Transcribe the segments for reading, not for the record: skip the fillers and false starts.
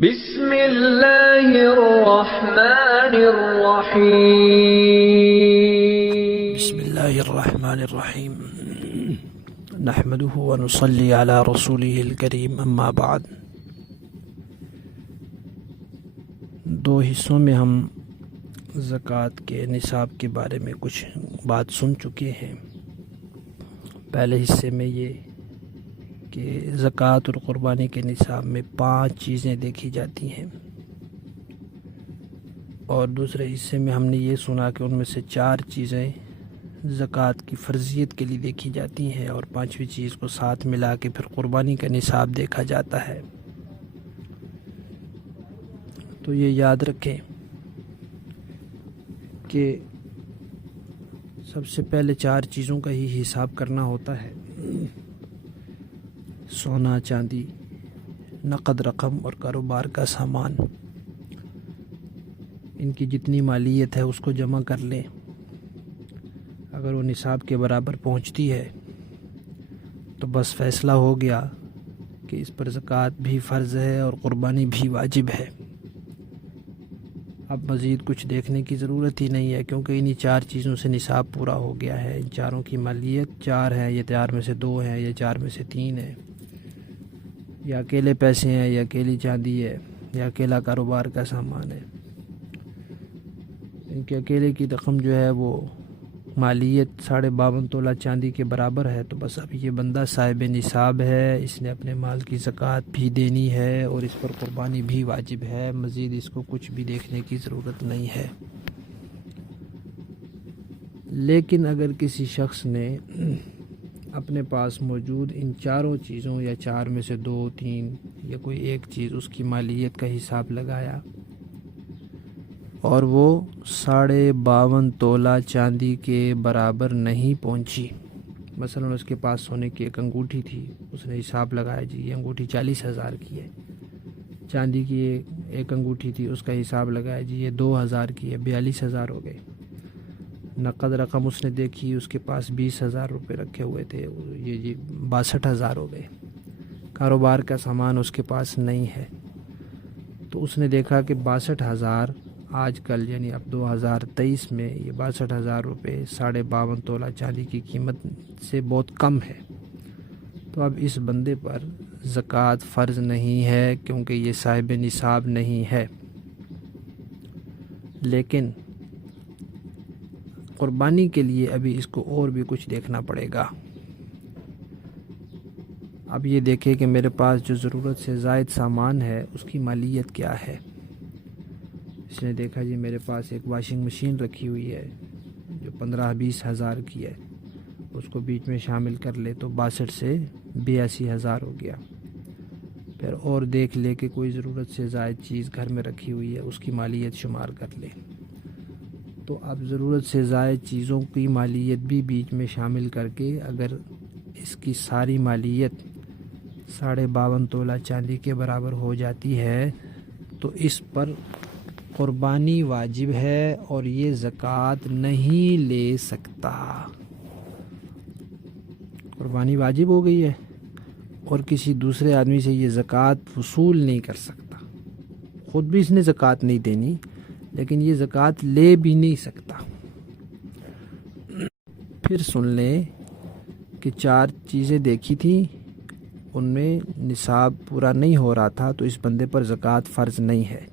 بسم اللہ الرحمن الرحیم بسم اللہ الرحمن الرحیم نحمده ونصلی علی رسوله الکریم اما بعد۔ دو حصوں میں ہم زکوٰۃ کے نصاب کے بارے میں کچھ بات سن چکے ہیں۔ پہلے حصے میں یہ کہ زکوٰۃ اور قربانی کے نصاب میں 5 چیزیں دیکھی جاتی ہیں، اور دوسرے حصے میں ہم نے یہ سنا کہ ان میں سے 4 چیزیں زکوٰۃ کی فرضیت کے لیے دیکھی جاتی ہیں، اور 5ویں چیز کو ساتھ ملا کے پھر قربانی کا نصاب دیکھا جاتا ہے۔ تو یہ یاد رکھیں کہ سب سے پہلے 4 چیزوں کا ہی حساب کرنا ہوتا ہے: سونا چاندی، نقد رقم اور کاروبار کا سامان۔ ان کی جتنی مالیت ہے اس کو جمع کر لیں۔ اگر وہ نصاب کے برابر پہنچتی ہے تو بس فیصلہ ہو گیا کہ اس پر زکوٰۃ بھی فرض ہے اور قربانی بھی واجب ہے۔ اب مزید کچھ دیکھنے کی ضرورت ہی نہیں ہے، کیونکہ انہی 4 چیزوں سے نصاب پورا ہو گیا ہے۔ ان چاروں کی مالیت 4 ہے، یا 4 میں سے 2 ہیں، یا 4 میں سے 3 ہے، یا اکیلے پیسے ہیں، یا اکیلی چاندی ہے، یا اکیلا کاروبار کا سامان ہے۔ ان کے اکیلے کی رقم جو ہے وہ مالیت 52.5 تولہ چاندی کے برابر ہے، تو بس اب یہ بندہ صاحب نصاب ہے، اس نے اپنے مال کی زکوٰۃ بھی دینی ہے اور اس پر قربانی بھی واجب ہے۔ مزید اس کو کچھ بھی دیکھنے کی ضرورت نہیں ہے۔ لیکن اگر کسی شخص نے اپنے پاس موجود ان 4 چیزوں، یا 4 میں سے 2، 3 یا کوئی ایک چیز، اس کی مالیت کا حساب لگایا اور وہ 52.5 تولہ چاندی کے برابر نہیں پہنچی، مثلا اس کے پاس سونے کی ایک انگوٹھی تھی، اس نے حساب لگایا جی یہ انگوٹھی 40,000 کی ہے، چاندی کی ایک انگوٹھی تھی، اس کا حساب لگایا جی یہ 2,000 کی ہے، 42,000 ہو گئے۔ نقد رقم اس نے دیکھی، اس کے پاس 20,000 روپے رکھے ہوئے تھے، یہ 62,000 ہو گئے۔ کاروبار کا سامان اس کے پاس نہیں ہے، تو اس نے دیکھا کہ 62,000 آج کل یعنی اب 2023 میں یہ 62,000 روپے 52.5 تولہ چاندی کی قیمت سے بہت کم ہے، تو اب اس بندے پر زکوٰۃ فرض نہیں ہے، کیونکہ یہ صاحب نصاب نہیں ہے۔ لیکن قربانی کے لیے ابھی اس کو اور بھی کچھ دیکھنا پڑے گا۔ اب یہ دیکھیں کہ میرے پاس جو ضرورت سے زائد سامان ہے اس کی مالیت کیا ہے۔ اس نے دیکھا جی میرے پاس ایک واشنگ مشین رکھی ہوئی ہے جو 15-20 ہزار کی ہے، اس کو بیچ میں شامل کر لے تو 62 سے 82,000 ہو گیا۔ پھر اور دیکھ لے کہ کوئی ضرورت سے زائد چیز گھر میں رکھی ہوئی ہے، اس کی مالیت شمار کر لے۔ تو اب ضرورت سے زائد چیزوں کی مالیت بھی بیچ میں شامل کر کے اگر اس کی ساری مالیت 52.5 تولہ چاندی کے برابر ہو جاتی ہے تو اس پر قربانی واجب ہے اور یہ زکوٰۃ نہیں لے سکتا۔ قربانی واجب ہو گئی ہے اور کسی دوسرے آدمی سے یہ زکوٰۃ وصول نہیں کر سکتا، خود بھی اس نے زکوٰۃ نہیں دینی، لیکن یہ زکوٰۃ لے بھی نہیں سکتا۔ پھر سن لیں کہ 4 چیزیں دیکھی تھیں، ان میں نصاب پورا نہیں ہو رہا تھا تو اس بندے پر زکوٰۃ فرض نہیں ہے،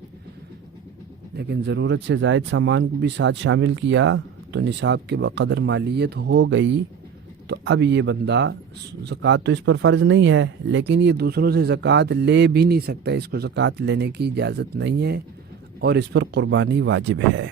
لیکن ضرورت سے زائد سامان کو بھی ساتھ شامل کیا تو نصاب کے بقدر مالیت ہو گئی، تو اب یہ بندہ زکوٰۃ تو اس پر فرض نہیں ہے، لیکن یہ دوسروں سے زکوٰۃ لے بھی نہیں سکتا، اس کو زکوٰۃ لینے کی اجازت نہیں ہے اور اس پر قربانی واجب ہے۔